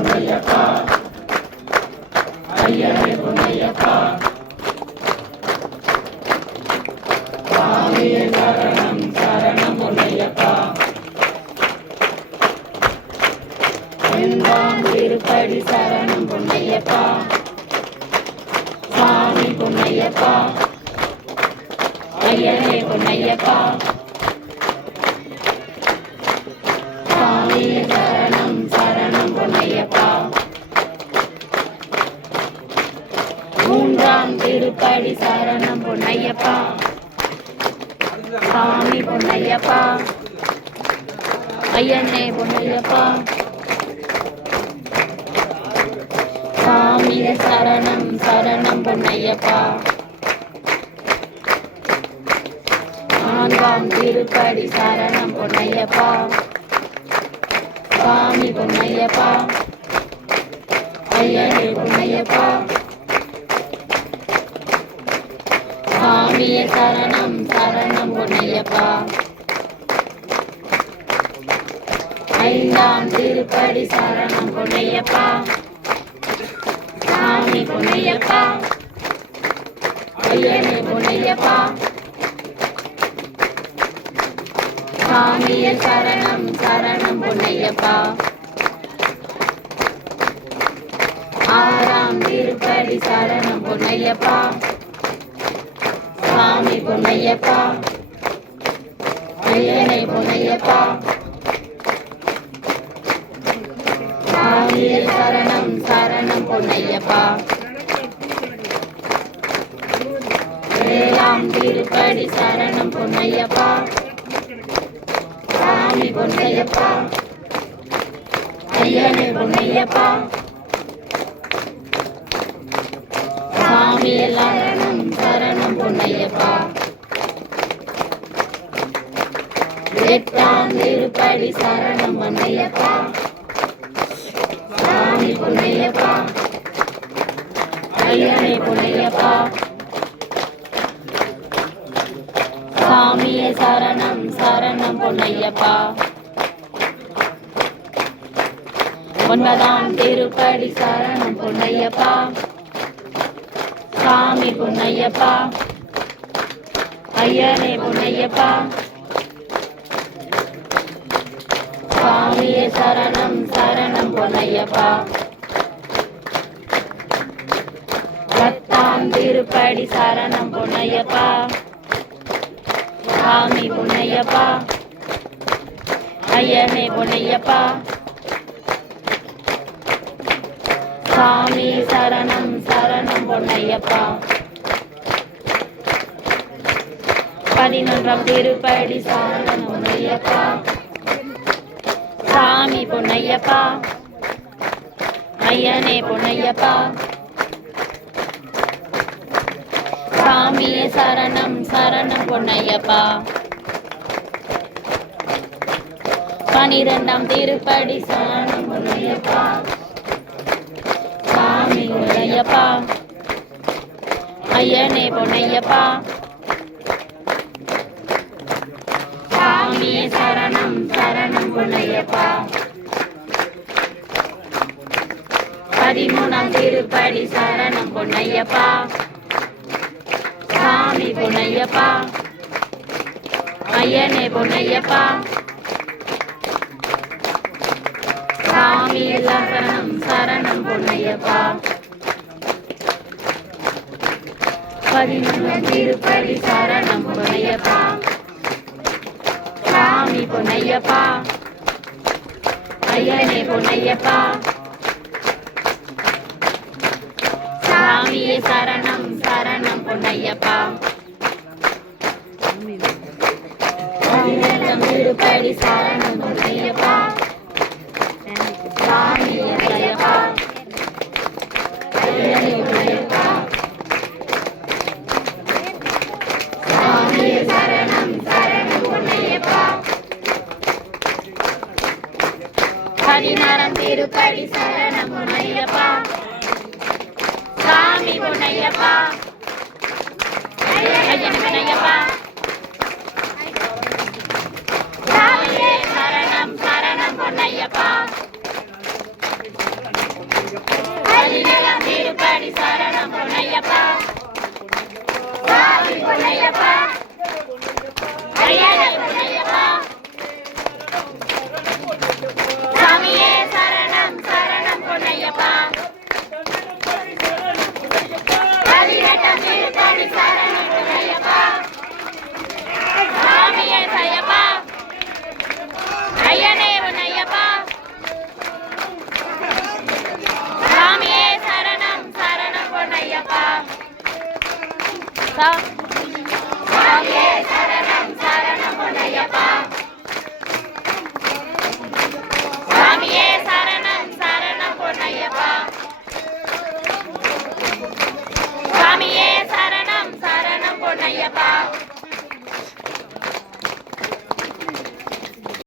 பொன்னையப்பா ஐயனே பொன்னையப்பா சாமியே சரணம் சரணம் பொன்னையப்பா எல்லாம் திருப்படி சரணம் பொன்னையப்பா சாமி பொன்னையப்பா ஐயனே பொன்னையப்பா சாமியே சரணம் சரணம் பொன்னையப்பா மூன்றாம் திருப்படி சரணம் பொன்னையப்பா சாமி பொன்னையப்பா ஐயனே பொன்னையப்பா சாமியே சரணம் சரணம் பொன்னையப்பா நான்காம் திருப்படி சரணம் பொன்னையப்பா சாமி பொன்னையப்பா ஐயனே பொன்னையப்பா சாமியே சரணம் சரணம் பொன்னையப்பா ஐந்தாம் திருப்படி சரணம் பொன்னையப்பா சாமி பொன்னையப்பா ஐயனே பொன்னையப்பா சாமியே சரணம் சரணம் பொன்னையப்பா ஆறாம் திருப்படி சரணம் பொன்னையப்பா சாமி பொன்னையப்பா ஐயனே பொன்னையப்பா சாமியே சரணம் சரணம் பொன்னையப்பா ஏழாம் திருப்படி சரணம் பொன்னையப்பா சாமி பொன்னையப்பா ஐயனே பொன்னையப்பா சாமியே சரணம் சரணம் பொன்னையப்பா எட்டாம் திருப்படி சரணம் பொன்னையப்பா சாமி பொன்னையப்பா ஐயனே பொன்னையப்பா சாமியே சரணம் சரணம் பொன்னையப்பா ஒன்பதாம் திருப்படி சரணம் பொன்னையப்பா சாமி பொன்னையப்பா ஐயனே பொன்னையப்பா சாமியே சரணம் சரணம் பொன்னையப்பா பத்தாம் திருப்படி சரணம் பொன்னையப்பா சாமி பொன்னையப்பா ஐயனே பொன்னையப்பா சாமியே சரணம் சரணம் பொன்னையப்பா பதினொன்றாம் திருப்படி சரணம் பொன்னையப்பா சாமி பொன்னையப்பா ஐயனே பொன்னையப்பா சாமியே சரணம் சரணம் பொன்னையப்பா பனிரெண்டாம் திருப்படி சரணம் பொன்னையப்பா சாமி பொன்னையப்பா ஐயனே பொன்னையப்பா சாமியே சரணம் சரணம் பொன்னையப்பா பதிமூணாம் திருப்படி சரணம் பொன்னையப்பா சாமி பொன்னையப்பா ஐயனே பொன்னையப்பா சாமியே சரணம் சரணம் பொன்னையப்பா பதினொன்றாம் திருப்படி சரணம் பொன்னையப்பா சாமி பொன்னையப்பா ஐயனே பொன்னையப்பா சாமியே சரணம் சரணம் பொன்னையப்பா பதினெட்டாம் திருப்படி சரணம் பொன்னையப்பா சாமியே பொன்னையப்பா ஐயனே பொன்னையப்பா சாமியே சரணம் சரணம் பொன்னையப்பா பதினாறாம் திருப்படி சரணம் பொன்னையப்பா சாமி பொன்னையப்பா ஐயனே பொன்னையப்பா சாமியே சரணம் சரணம் பொன்னையப்பா பதினெல்லாம் திருப்படி சரணம் பொன்னையப்பா சாமி பொன்னையப்பா ஐயனே பொன்னையப்பா சாமியே சரணம் சரணம் பொன்னையப்பா பதினெட்டாம் திருப்படி சரணம் பொன்னையப்பா சாமியே சையப்பா ஐயனே பொன்னையப்பா சாமியே சரணம் சரணம் பொன்னையப்பா சாமியே சரணம்